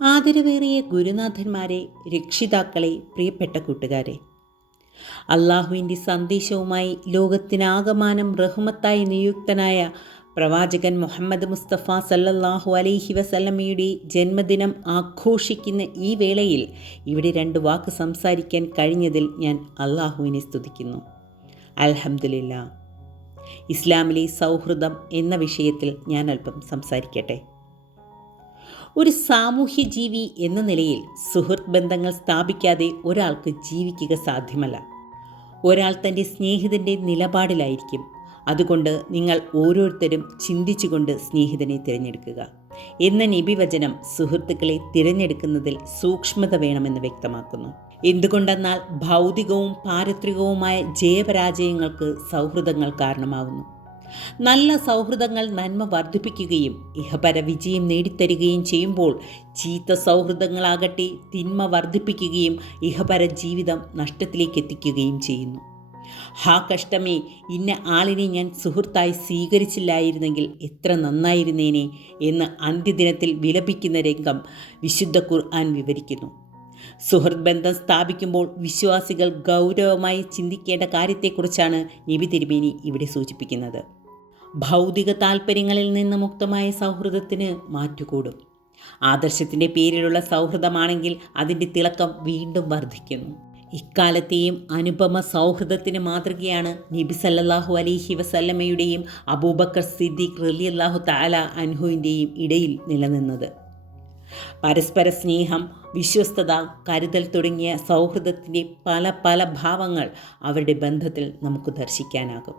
ആദരവേറിയ ഗുരുനാഥന്മാരെ രക്ഷിതാക്കളെ പ്രിയപ്പെട്ട കൂട്ടുകാരെ. അള്ളാഹുവിന്റെ സന്ദേശവുമായി ലോകത്തിനാകമാനം റഹ്മത്തായി നിയുക്തനായ പ്രവാചകൻ മുഹമ്മദ് മുസ്തഫ സല്ലല്ലാഹു അലൈഹി വസല്ലമയുടെ ജന്മദിനം ആഘോഷിക്കുന്ന ഈ വേളയിൽ ഇവിടെ രണ്ട് വാക്ക് സംസാരിക്കാൻ കഴിഞ്ഞതിൽ ഞാൻ അള്ളാഹുവിനെ സ്തുതിക്കുന്നു. അലഹമില്ല ഇസ്ലാമിലെ സൗഹൃദം എന്ന വിഷയത്തിൽ ഞാൻ അല്പം സംസാരിക്കട്ടെ. ഒരു സാമൂഹ്യ ജീവി എന്ന നിലയിൽ സുഹൃത്ത് ബന്ധങ്ങൾ സ്ഥാപിക്കാതെ ഒരാൾക്ക് ജീവിക്കുക സാധ്യമല്ല. ഒരാൾ തന്റെ സ്നേഹിതന്റെ നിലപാടിലായിരിക്കും. അതുകൊണ്ട് നിങ്ങൾ ഓരോരുത്തരും ചിന്തിച്ചുകൊണ്ട് സ്നേഹിതനെ തിരഞ്ഞെടുക്കുക. എന്ന നിബിവചനം സുഹൃത്തുക്കളെ തിരഞ്ഞെടുക്കുന്നതിൽ സൂക്ഷ്മത വേണമെന്ന് വ്യക്തമാക്കുന്നു. എന്തുകൊണ്ടെന്നാൽ ഭൗതികവും പാരിത്രികവുമായ ജയപരാജയങ്ങൾക്ക് സൗഹൃദങ്ങൾ കാരണമാവുന്നു. നല്ല സൗഹൃദങ്ങൾ നന്മ വർദ്ധിപ്പിക്കുകയും ഇഹപര വിജയം നേടിത്തരികയും ചെയ്യുമ്പോൾ ചീത്ത സൗഹൃദങ്ങളാകട്ടെ തിന്മ വർദ്ധിപ്പിക്കുകയും ഇഹപര ജീവിതം നഷ്ടത്തിലേക്ക് എത്തിക്കുകയും ചെയ്യുന്നു. ഹാ കഷ്ടമേ ഇന്ന ആളിനെ ഞാൻ സുഹൃത്തായി സ്വീകരിച്ചില്ലായിരുന്നെങ്കിൽ എത്ര നന്നായിരുന്നേനെ എന്ന് അന്ത്യദിനത്തിൽ വിലപിക്കുന്ന രംഗം വിശുദ്ധ ഖുർആൻ വിവരിക്കുന്നു. സുഹൃത്ത് ബന്ധം സ്ഥാപിക്കുമ്പോൾ വിശ്വാസികൾ ഗൗരവമായി ചിന്തിക്കേണ്ട കാര്യത്തെക്കുറിച്ചാണ് നബി തിരുമേനി ഇവിടെ സൂചിപ്പിക്കുന്നത്. ഭൗതിക താൽപ്പര്യങ്ങളിൽ നിന്ന് മുക്തമായ സൗഹൃദത്തിന് മാറ്റുകൂടും. ആദർശത്തിന്റെ പേരിലുള്ള സൗഹൃദമാണെങ്കിൽ അതിന്റെ തിളക്കം വീണ്ടും വർദ്ധിക്കുന്നു. ഇക്കാലത്തെയും അനുപമ സൗഹൃദത്തിന് മാതൃകയാണ് നബി സല്ലാഹു അലൈഹി വസല്ലമ്മയുടെയും അബൂബക്കർ സിദ്ദീഖ് റലിയല്ലാഹു താല അൻഹുവിന്റെയും ഇടയിൽ നിലനിന്നത്. പരസ്പര സ്നേഹം വിശ്വസ്തത കരുതൽ തുടങ്ങിയ സൗഹൃദത്തിന്റെ പല പല ഭാവങ്ങൾ അവരുടെ ബന്ധത്തിൽ നമുക്ക് ദർശിക്കാനാകും.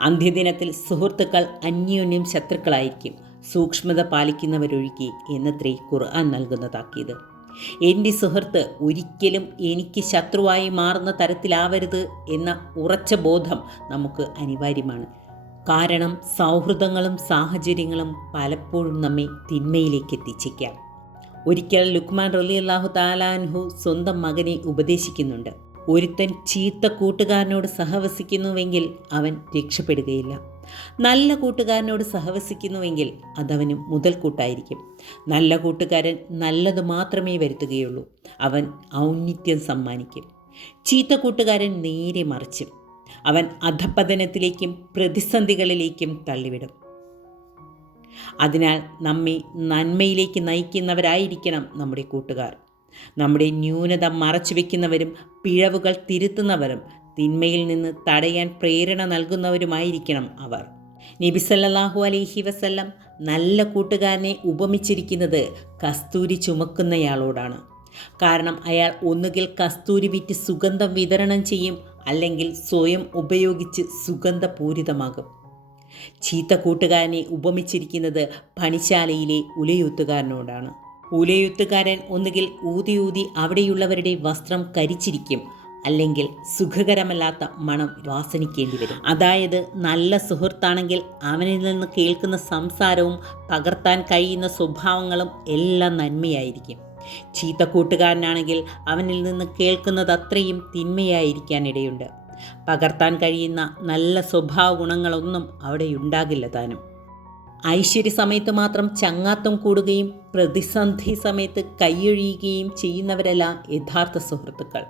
അന്ത്യദിനത്തിൽ സുഹൃത്തുക്കൾ അന്യോന്യം ശത്രുക്കളായിരിക്കും. സൂക്ഷ്മത പാലിക്കുന്നവരൊഴുകി എന്നത്രേ ഖുർആൻ നൽകുന്ന താക്കീത് എന്റെ സുഹൃത്ത് ഒരിക്കലും എനിക്ക് ശത്രുവായി മാറുന്ന തരത്തിലാവരുത് എന്ന ഉറച്ച ബോധം നമുക്ക് അനിവാര്യമാണ്. കാരണം സൗഹൃദങ്ങളും സാഹചര്യങ്ങളും പലപ്പോഴും നമ്മെ തിന്മയിലേക്ക് എത്തിച്ചേക്കാം. ഒരിക്കൽ ലുക്മാൻ റലി അള്ളാഹു താലാൻഹു സ്വന്തം മകനെ ഉപദേശിക്കുന്നുണ്ട്. ഒരുത്തൻ ചീത്ത കൂട്ടുകാരനോട് സഹവസിക്കുന്നുവെങ്കിൽ അവൻ രക്ഷപ്പെടുകയില്ല. നല്ല കൂട്ടുകാരനോട് സഹവസിക്കുന്നുവെങ്കിൽ അതവന് മുതൽക്കൂട്ടായിരിക്കും. നല്ല കൂട്ടുകാരൻ നല്ലത് മാത്രമേ വരുത്തുകയുള്ളൂ. അവൻ ഔന്നിത്യം സമ്മാനിക്കും. ചീത്ത കൂട്ടുകാരൻ നേരെ മറിച്ചും. അവൻ അധപ്പതനത്തിലേക്കും പ്രതിസന്ധികളിലേക്കും തള്ളിവിടും. അതിനാൽ നമ്മെ നന്മയിലേക്ക് നയിക്കുന്നവരായിരിക്കണം നമ്മുടെ കൂട്ടുകാർ. നമ്മുടെ ന്യൂനത മറച്ചു വയ്ക്കുന്നവരും പിഴവുകൾ തിരുത്തുന്നവരും തിന്മയിൽ നിന്ന് തടയാൻ പ്രേരണ നൽകുന്നവരുമായിരിക്കണം അവർ. നബിസല്ലാഹു അലൈഹി വസല്ലം നല്ല കൂട്ടുകാരനെ ഉപമിച്ചിരിക്കുന്നത് കസ്തൂരി ചുമക്കുന്നയാളോടാണ്. കാരണം അയാൾ ഒന്നുകിൽ കസ്തൂരി വിറ്റ് സുഗന്ധം വിതരണം ചെയ്യും അല്ലെങ്കിൽ സ്വയം ഉപയോഗിച്ച് സുഗന്ധപൂരിതമാകും. ചീത്ത കൂട്ടുകാരനെ ഉപമിച്ചിരിക്കുന്നത് പണിശാലയിലെ ഉലയൂത്തുകാരനോടാണ് ഉലയൂത്തുകാരൻ ഒന്നുകിൽ ഊതിയൂതി ഊതി അവിടെയുള്ളവരുടെ വസ്ത്രം കരിച്ചിരിക്കും അല്ലെങ്കിൽ സുഖകരമല്ലാത്ത മണം വാസനിക്കേണ്ടി വരും. അതായത് നല്ല സുഹൃത്താണെങ്കിൽ അവനിൽ നിന്ന് കേൾക്കുന്ന സംസാരവും പകർത്താൻ കഴിയുന്ന സ്വഭാവങ്ങളും എല്ലാം നന്മയായിരിക്കും. ചീത്ത കൂട്ടുകാരനാണെങ്കിൽ അവനിൽ നിന്ന് കേൾക്കുന്നത് അത്രയും തിന്മയായിരിക്കാൻ ഇടയുണ്ട് പകർത്താൻ കഴിയുന്ന നല്ല സ്വഭാവ ഗുണങ്ങളൊന്നും അവിടെ ഉണ്ടാകില്ല താനും. ഐശ്വര്യ സമയത്ത് മാത്രം ചങ്ങാത്തം കൂടുകയും പ്രതിസന്ധി സമയത്ത് കൈയൊഴിയുകയും ചെയ്യുന്നവരല്ല യഥാർത്ഥ സുഹൃത്തുക്കൾ.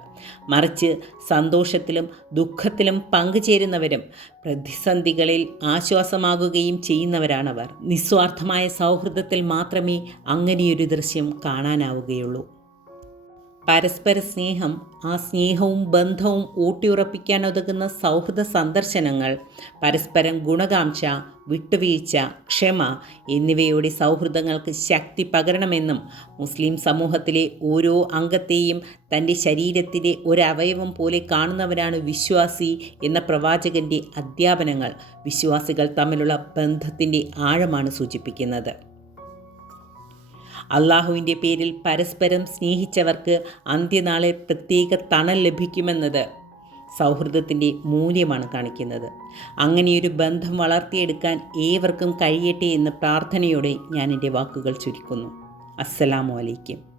മറിച്ച് സന്തോഷത്തിലും ദുഃഖത്തിലും പങ്കുചേരുന്നവരും പ്രതിസന്ധികളിൽ ആശ്വാസമാകുകയും ചെയ്യുന്നവരാണവർ. നിസ്വാർത്ഥമായ സൗഹൃദത്തിൽ മാത്രമേ അങ്ങനെയൊരു ദൃശ്യം കാണാനാവുകയുള്ളൂ. പരസ്പര സ്നേഹം ആ സ്നേഹവും ബന്ധവും ഊട്ടിയുറപ്പിക്കാൻ സൗഹൃദ സന്ദർശനങ്ങൾ പരസ്പരം ഗുണകാംക്ഷ വിട്ടുവീഴ്ച ക്ഷമ എന്നിവയോടെ സൗഹൃദങ്ങൾക്ക് ശക്തി പകരണമെന്നും മുസ്ലിം സമൂഹത്തിലെ ഓരോ അംഗത്തെയും തന്റെ ശരീരത്തിലെ ഒരവയവം പോലെ കാണുന്നവരാണ് വിശ്വാസി എന്ന പ്രവാചകന്റെ അധ്യാപനങ്ങൾ വിശ്വാസികൾ തമ്മിലുള്ള ബന്ധത്തിന്റെ ആഴമാണ് സൂചിപ്പിക്കുന്നത്. അള്ളാഹുവിന്റെ പേരിൽ പരസ്പരം സ്നേഹിച്ചവർക്ക് അന്ത്യനാളിൽ പ്രത്യേക തണൽ ലഭിക്കുമെന്നത് സൗഹൃദത്തിന്റെ മൂല്യമാണ് കാണിക്കുന്നത്. അങ്ങനെയൊരു ബന്ധം വളർത്തിയെടുക്കാൻ ഏവർക്കും കഴിയട്ടെ എന്ന് പ്രാർത്ഥനയോടെ ഞാൻ എന്റെ വാക്കുകൾ ചുരുക്കുന്നു. അസ്സലാമു അലൈക്കും.